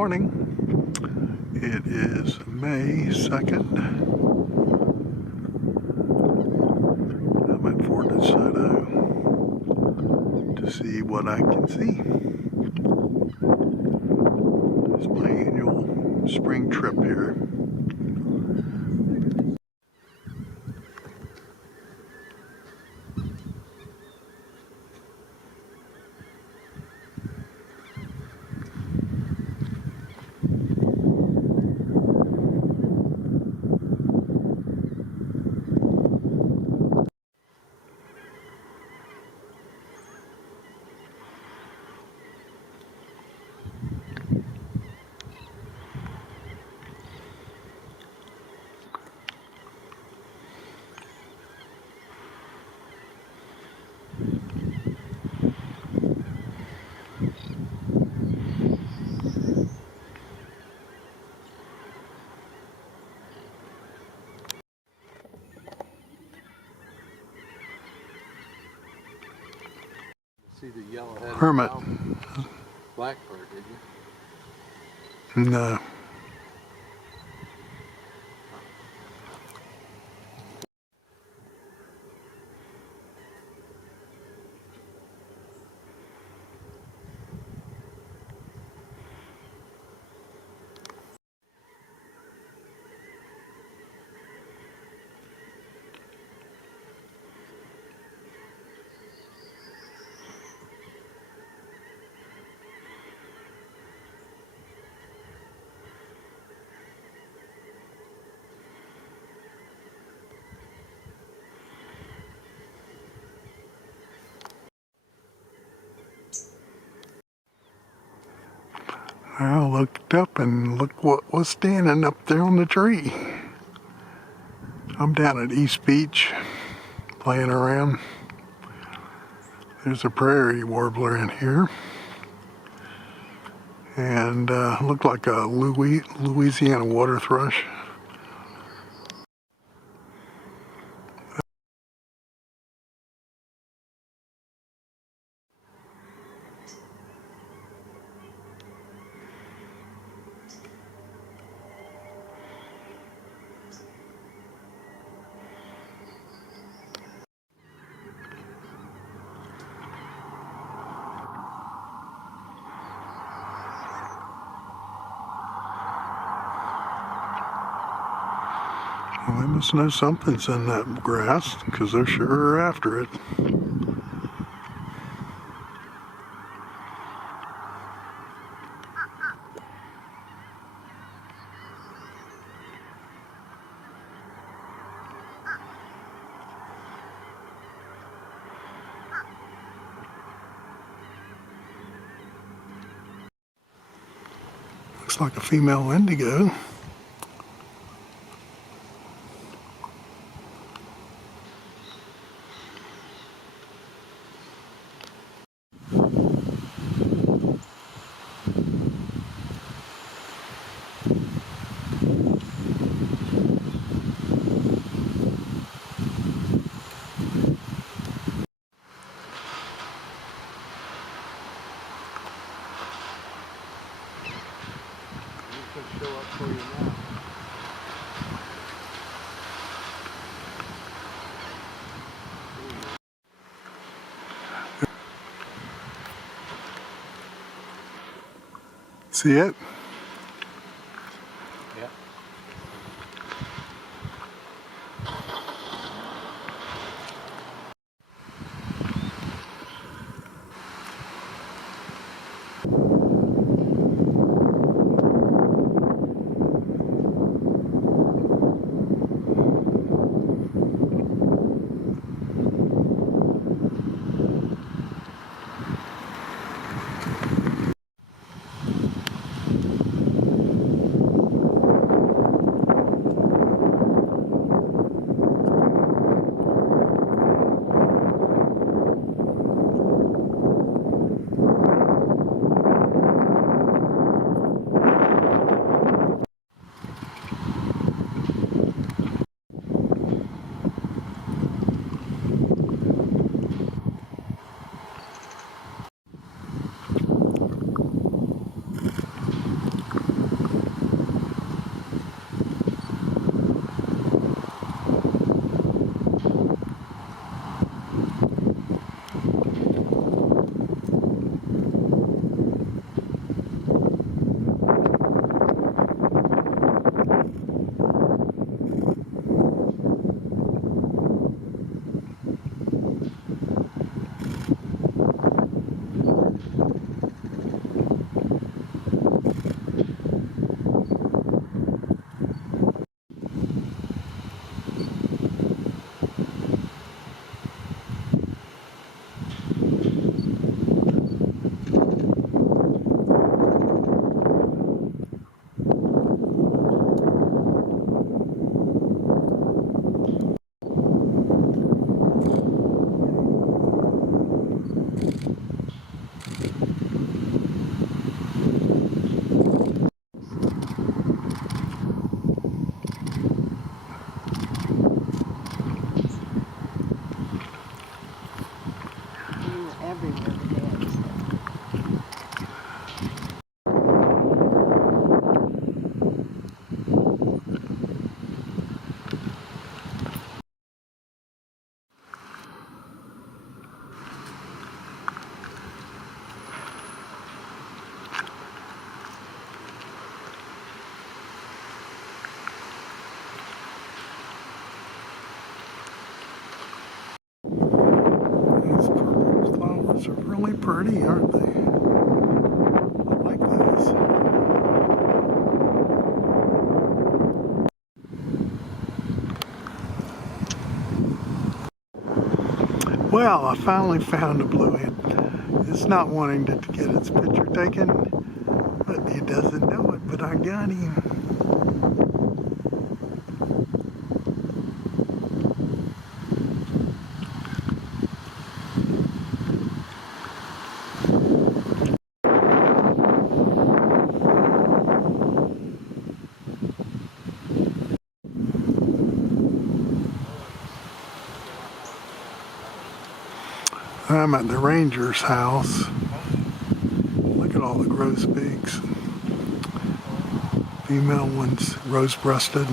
morning. It is May 2nd. I'm at Fort DeSoto to see what I can see. It's my annual spring trip here. See the yellow-headed Hermit. blackbird, did you? No. I looked up and look what was standing up there on the tree. I'm down at East Beach playing around. There's a prairie warbler in here. And looked like a Louisiana water thrush. Well, they must know something's in that grass, because they're sure after it. Looks like a female indigo. Show up for you now. See it? Yeah. really pretty, aren't they? I like those. Well, I finally found a bluehead. It's not wanting to get its picture taken, but he doesn't know it, but I got him. I'm at the ranger's house. Look at all the grosbeaks. Female ones, rose-breasted.